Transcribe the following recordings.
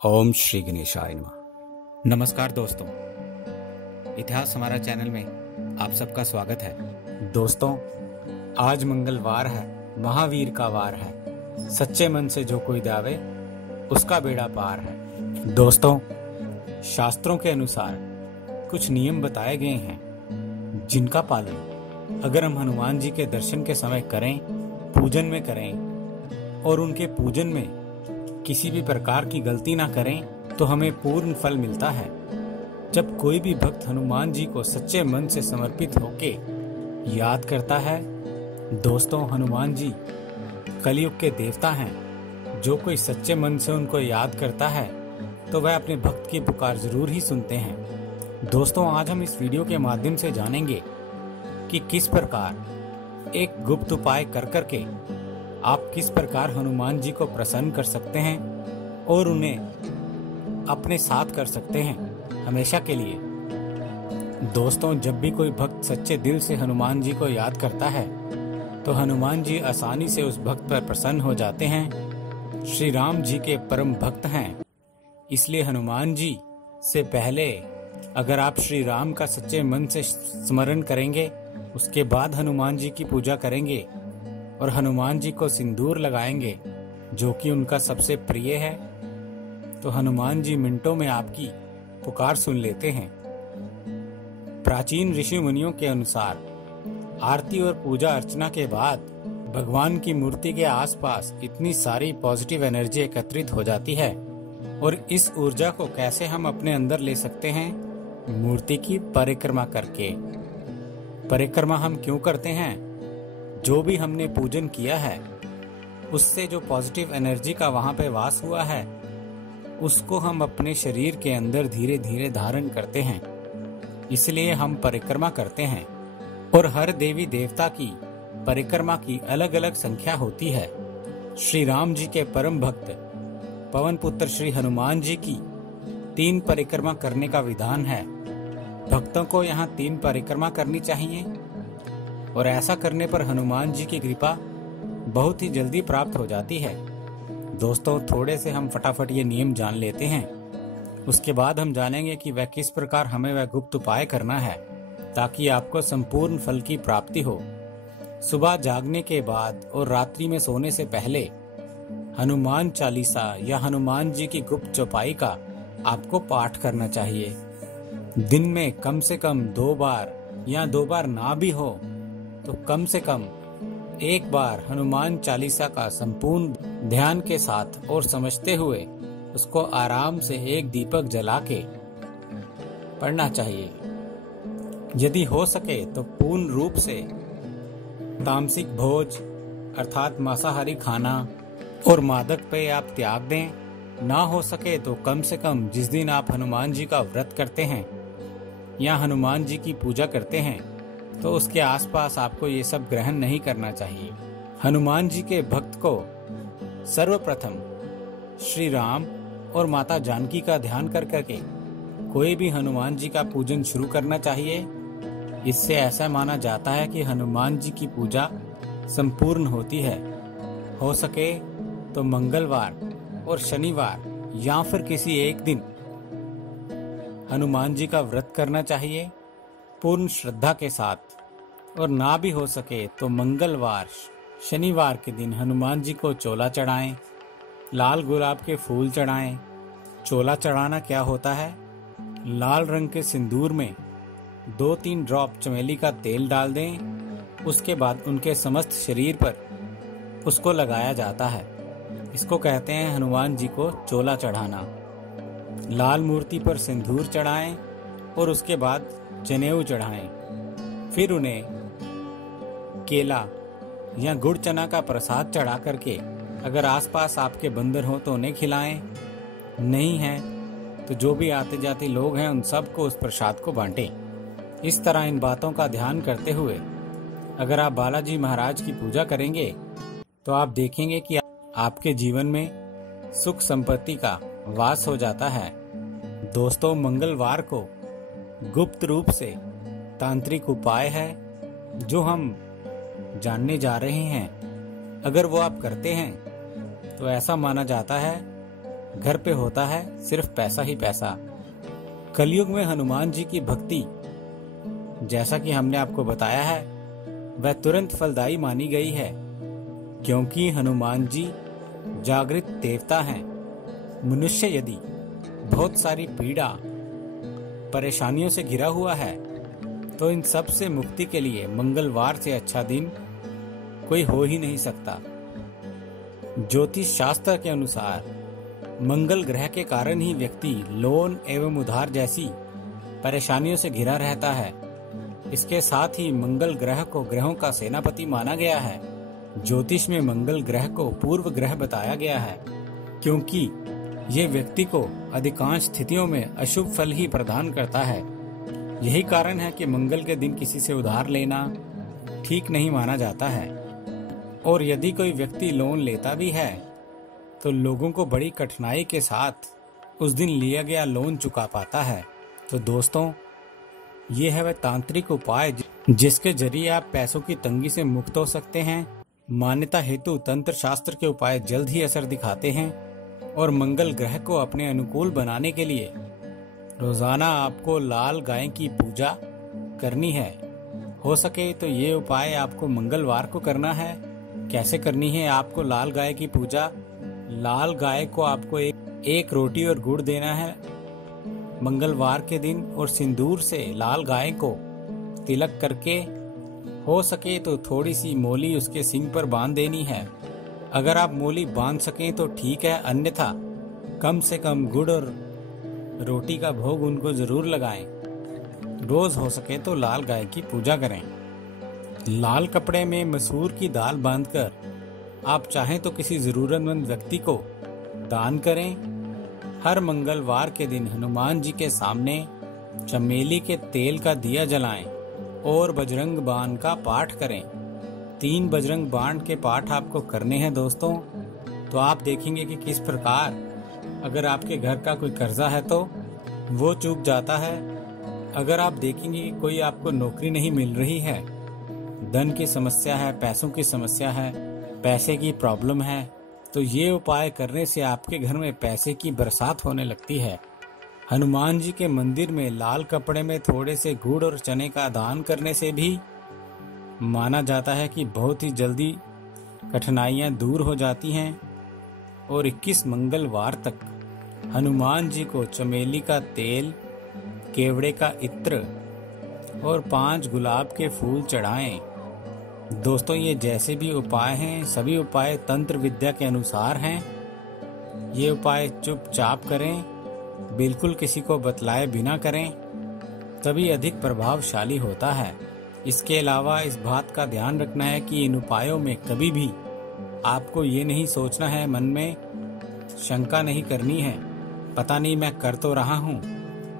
ओम श्री गणेशाय नमः। नमस्कार दोस्तों, इतिहास हमारा चैनल में आप सबका स्वागत है। दोस्तों, आज मंगलवार है, महावीर का वार है। सच्चे मन से जो कोई दावे उसका बेड़ा पार है। दोस्तों, शास्त्रों के अनुसार कुछ नियम बताए गए हैं जिनका पालन अगर हम हनुमान जी के दर्शन के समय करें, पूजन में करें और उनके पूजन में किसी भी प्रकार की गलती ना करें तो हमें पूर्ण फल मिलता है। जब कोई भी भक्त हनुमान जी को सच्चे मन से समर्पित होके याद करता है, दोस्तों हनुमान जी कलयुग के देवता हैं। जो कोई सच्चे मन से उनको याद करता है तो वह अपने भक्त की पुकार जरूर ही सुनते हैं। दोस्तों, आज हम इस वीडियो के माध्यम से जानेंगे कि किस प्रकार एक गुप्त उपाय कर करके आप किस प्रकार हनुमान जी को प्रसन्न कर सकते हैं और उन्हें अपने साथ कर सकते हैं हमेशा के लिए। दोस्तों, जब भी कोई भक्त सच्चे दिल से हनुमान जी को याद करता है तो हनुमान जी आसानी से उस भक्त पर प्रसन्न हो जाते हैं। श्री राम जी के परम भक्त हैं, इसलिए हनुमान जी से पहले अगर आप श्री राम का सच्चे मन से स्मरण करेंगे, उसके बाद हनुमान जी की पूजा करेंगे और हनुमान जी को सिंदूर लगाएंगे जो कि उनका सबसे प्रिय है, तो हनुमान जी मिनटों में आपकी पुकार सुन लेते हैं। प्राचीन ऋषि मुनियों के अनुसार आरती और पूजा अर्चना के बाद भगवान की मूर्ति के आसपास इतनी सारी पॉजिटिव एनर्जी एकत्रित हो जाती है, और इस ऊर्जा को कैसे हम अपने अंदर ले सकते हैं? मूर्ति की परिक्रमा करके। परिक्रमा हम क्यों करते हैं? जो भी हमने पूजन किया है उससे जो पॉजिटिव एनर्जी का वहां पे वास हुआ है उसको हम अपने शरीर के अंदर धीरे धीरे धारण करते हैं। इसलिए हम परिक्रमा करते हैं, और हर देवी देवता की परिक्रमा की अलग अलग संख्या होती है। श्री राम जी के परम भक्त पवन पुत्र श्री हनुमान जी की 3 परिक्रमा करने का विधान है। भक्तों को यहाँ 3 परिक्रमा करनी चाहिए, और ऐसा करने पर हनुमान जी की कृपा बहुत ही जल्दी प्राप्त हो जाती है। दोस्तों, थोड़े से हम फटाफट ये नियम जान लेते हैं, उसके बाद हम जानेंगे कि वह किस प्रकार हमें वह गुप्त उपाय करना है ताकि आपको संपूर्ण फल की प्राप्ति हो। सुबह जागने के बाद और रात्रि में सोने से पहले हनुमान चालीसा या हनुमान जी की गुप्त चौपाई का आपको पाठ करना चाहिए। दिन में कम से कम 2 बार या 2 बार ना भी हो तो कम से कम 1 बार हनुमान चालीसा का संपूर्ण ध्यान के साथ और समझते हुए उसको आराम से एक दीपक जला के पढ़ना चाहिए। यदि हो सके तो पूर्ण रूप से तामसिक भोज अर्थात मांसाहारी खाना और मादक पेय आप त्याग दें। ना हो सके तो कम से कम जिस दिन आप हनुमान जी का व्रत करते हैं या हनुमान जी की पूजा करते हैं तो उसके आसपास आपको ये सब ग्रहण नहीं करना चाहिए। हनुमान जी के भक्त को सर्वप्रथम श्री राम और माता जानकी का ध्यान कर करके कोई भी हनुमान जी का पूजन शुरू करना चाहिए। इससे ऐसा माना जाता है कि हनुमान जी की पूजा संपूर्ण होती है। हो सके तो मंगलवार और शनिवार या फिर किसी एक दिन हनुमान जी का व्रत करना चाहिए पूर्ण श्रद्धा के साथ, और ना भी हो सके तो मंगलवार शनिवार के दिन हनुमान जी को चोला चढ़ाएं, लाल गुलाब के फूल चढ़ाएं। चोला चढ़ाना क्या होता है? लाल रंग के सिंदूर में 2-3 ड्रॉप चमेली का तेल डाल दें, उसके बाद उनके समस्त शरीर पर उसको लगाया जाता है। इसको कहते हैं हनुमान जी को चोला चढ़ाना। लाल मूर्ति पर सिंदूर चढ़ाएं और उसके बाद जनेऊ चढ़ाएं। फिर उन्हें केला या गुड़ चना का प्रसाद चढ़ा करके अगर आसपास आपके बंदर हो तो उन्हें खिलाएं, नहीं है तो जो भी आते जाते लोग हैं उन सबको उस प्रसाद को बांटें। इस तरह इन बातों का ध्यान करते हुए अगर आप बालाजी महाराज की पूजा करेंगे तो आप देखेंगे कि आपके जीवन में सुख संपत्ति का वास हो जाता है। दोस्तों, मंगलवार को गुप्त रूप से तांत्रिक उपाय है जो हम जानने जा रहे हैं। अगर वो आप करते हैं तो ऐसा माना जाता है घर पे होता है सिर्फ पैसा ही पैसा। कलयुग में हनुमान जी की भक्ति, जैसा कि हमने आपको बताया है, वह तुरंत फलदायी मानी गई है, क्योंकि हनुमान जी जागृत देवता हैं। मनुष्य यदि बहुत सारी पीड़ा परेशानियों से घिरा हुआ है तो इन सब से मुक्ति के लिए मंगलवार से अच्छा दिन कोई हो ही नहीं सकता। ज्योतिष शास्त्र के अनुसार मंगल ग्रह के कारण ही व्यक्ति लोन एवं उधार जैसी परेशानियों से घिरा रहता है। इसके साथ ही मंगल ग्रह को ग्रहों का सेनापति माना गया है। ज्योतिष में मंगल ग्रह को पूर्व ग्रह बताया गया है, क्योंकि ये व्यक्ति को अधिकांश स्थितियों में अशुभ फल ही प्रदान करता है। यही कारण है कि मंगल के दिन किसी से उधार लेना ठीक नहीं माना जाता है, और यदि कोई व्यक्ति लोन लेता भी है तो लोगों को बड़ी कठिनाई के साथ उस दिन लिया गया लोन चुका पाता है। तो दोस्तों, ये है वह तांत्रिक उपाय जिसके जरिए आप पैसों की तंगी से मुक्त हो सकते हैं। मान्यता हेतु तंत्र शास्त्र के उपाय जल्द ही असर दिखाते हैं, और मंगल ग्रह को अपने अनुकूल बनाने के लिए रोजाना आपको लाल गाय की पूजा करनी है। हो सके तो ये उपाय आपको मंगलवार को करना है। कैसे करनी है आपको लाल गाय की पूजा? लाल गाय को आपको एक रोटी और गुड़ देना है मंगलवार के दिन, और सिंदूर से लाल गाय को तिलक करके, हो सके तो थोड़ी सी मोली उसके सींग पर बांध देनी है। अगर आप मोली बांध सकें तो ठीक है, अन्यथा कम से कम गुड़ और रोटी का भोग उनको जरूर लगाएं। रोज हो सके तो लाल गाय की पूजा करें। लाल कपड़े में मसूर की दाल बांधकर आप चाहें तो किसी जरूरतमंद व्यक्ति को दान करें। हर मंगलवार के दिन हनुमान जी के सामने चमेली के तेल का दिया जलाएं और बजरंग बाण का पाठ करें। 3 बजरंग बाण के पाठ आपको करने हैं दोस्तों। तो आप देखेंगे कि किस प्रकार अगर आपके घर का कोई कर्जा है तो वो चूक जाता है। अगर आप देखेंगे कि कोई आपको नौकरी नहीं मिल रही है, धन की समस्या है, पैसों की समस्या है, पैसे की प्रॉब्लम है, तो ये उपाय करने से आपके घर में पैसे की बरसात होने लगती है। हनुमान जी के मंदिर में लाल कपड़े में थोड़े से गुड़ और चने का दान करने से भी माना जाता है कि बहुत ही जल्दी कठिनाइयां दूर हो जाती हैं। और 21 मंगलवार तक हनुमान जी को चमेली का तेल, केवड़े का इत्र और 5 गुलाब के फूल चढ़ाएं। दोस्तों, ये जैसे भी उपाय हैं, सभी उपाय तंत्र विद्या के अनुसार हैं। ये उपाय चुपचाप करें, बिल्कुल किसी को बतलाए बिना करें, तभी अधिक प्रभावशाली होता है। इसके अलावा इस बात का ध्यान रखना है कि इन उपायों में कभी भी आपको ये नहीं सोचना है, मन में शंका नहीं करनी है, पता नहीं मैं कर तो रहा हूँ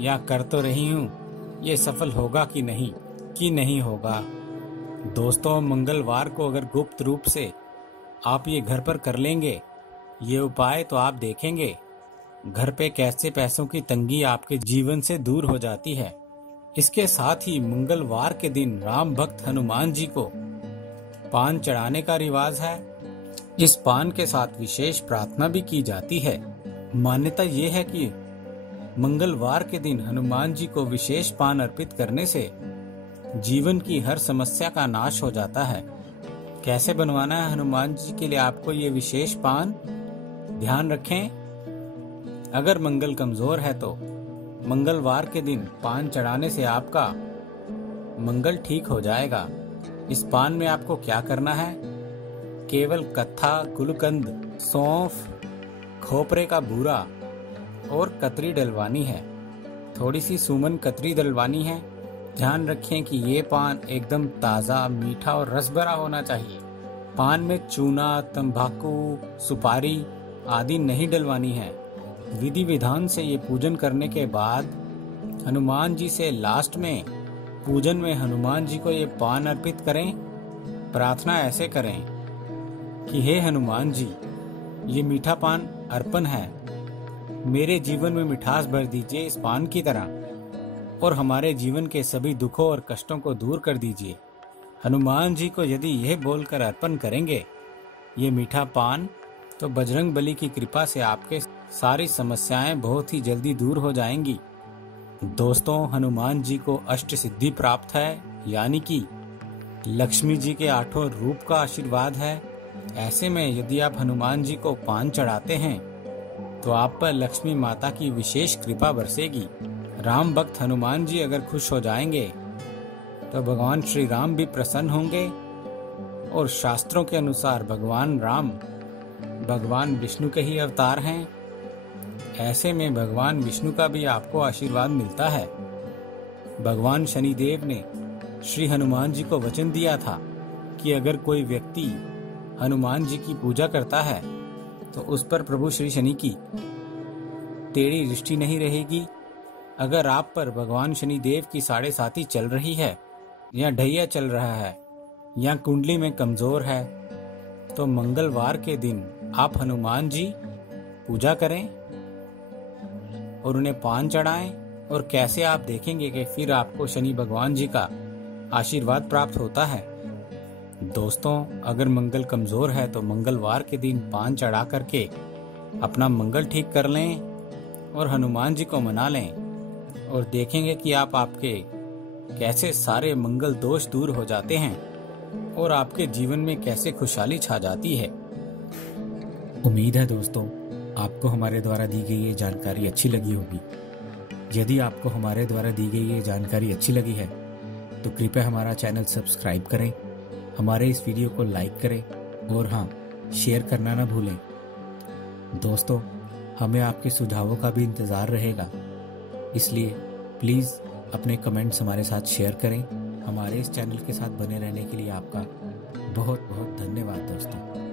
या कर तो रही हूँ, ये सफल होगा कि नहीं होगा। दोस्तों, मंगलवार को अगर गुप्त रूप से आप ये घर पर कर लेंगे ये उपाय, तो आप देखेंगे घर पे कैसे पैसों की तंगी आपके जीवन से दूर हो जाती है। इसके साथ ही मंगलवार के दिन राम भक्त हनुमान जी को पान चढ़ाने का रिवाज है। इस पान के साथ विशेष प्रार्थना भी की जाती है। मान्यता ये है कि मंगलवार के दिन हनुमान जी को विशेष पान अर्पित करने से जीवन की हर समस्या का नाश हो जाता है। कैसे बनवाना है हनुमान जी के लिए आपको ये विशेष पान? ध्यान रखें, अगर मंगल कमजोर है तो मंगलवार के दिन पान चढ़ाने से आपका मंगल ठीक हो जाएगा। इस पान में आपको क्या करना है? केवल कत्था, गुलकंद, सौंफ, खोपरे का बूरा और कतरी डलवानी है। थोड़ी सी सुमन कतरी डलवानी है। ध्यान रखें कि ये पान एकदम ताज़ा, मीठा और रस भरा होना चाहिए। पान में चूना, तंबाकू, सुपारी आदि नहीं डलवानी है। विधि विधान से ये पूजन करने के बाद हनुमान जी से लास्ट में पूजन में हनुमान जी को ये पान अर्पित करें। प्रार्थना ऐसे करें कि हे हनुमान जी, ये मीठा पान अर्पण है, मेरे जीवन में मिठास भर दीजिए इस पान की तरह, और हमारे जीवन के सभी दुखों और कष्टों को दूर कर दीजिए। हनुमान जी को यदि यह बोलकर अर्पण करेंगे ये मीठा पान, तो बजरंग बली की कृपा से आपके सारी समस्याएं बहुत ही जल्दी दूर हो जाएंगी। दोस्तों, हनुमान जी को अष्ट सिद्धि प्राप्त है, यानी कि लक्ष्मी जी के 8 रूप का आशीर्वाद है। ऐसे में यदि आप हनुमान जी को पान चढ़ाते हैं तो आप पर लक्ष्मी माता की विशेष कृपा बरसेगी। राम भक्त हनुमान जी अगर खुश हो जाएंगे तो भगवान श्री राम भी प्रसन्न होंगे। और शास्त्रों के अनुसार भगवान राम भगवान विष्णु के ही अवतार हैं। ऐसे में भगवान विष्णु का भी आपको आशीर्वाद मिलता है। भगवान शनिदेव ने श्री हनुमान जी को वचन दिया था कि अगर कोई व्यक्ति हनुमान जी की पूजा करता है तो उस पर प्रभु श्री शनि की टेढ़ी दृष्टि नहीं रहेगी। अगर आप पर भगवान शनिदेव की 7.5 चल रही है या ढैया चल रहा है या कुंडली में कमजोर है तो मंगलवार के दिन आप हनुमान जी पूजा करें और उन्हें पान चढ़ाएं। और कैसे आप देखेंगे कि फिर आपको शनि भगवान जी का आशीर्वाद प्राप्त होता है। दोस्तों, अगर मंगल कमजोर है तो मंगलवार के दिन पान चढ़ा करके अपना मंगल ठीक कर लें और हनुमान जी को मना लें और देखेंगे कि आपके कैसे सारे मंगल दोष दूर हो जाते हैं और आपके जीवन में कैसे खुशहाली छा जाती है। उम्मीद है दोस्तों, आपको हमारे द्वारा दी गई ये जानकारी अच्छी लगी होगी। यदि आपको हमारे द्वारा दी गई ये जानकारी अच्छी लगी है तो कृपया हमारा चैनल सब्सक्राइब करें, हमारे इस वीडियो को लाइक करें और हाँ, शेयर करना ना भूलें। दोस्तों, हमें आपके सुझावों का भी इंतज़ार रहेगा, इसलिए प्लीज़ अपने कमेंट्स हमारे साथ शेयर करें। हमारे इस चैनल के साथ बने रहने के लिए आपका बहुत बहुत धन्यवाद दोस्तों।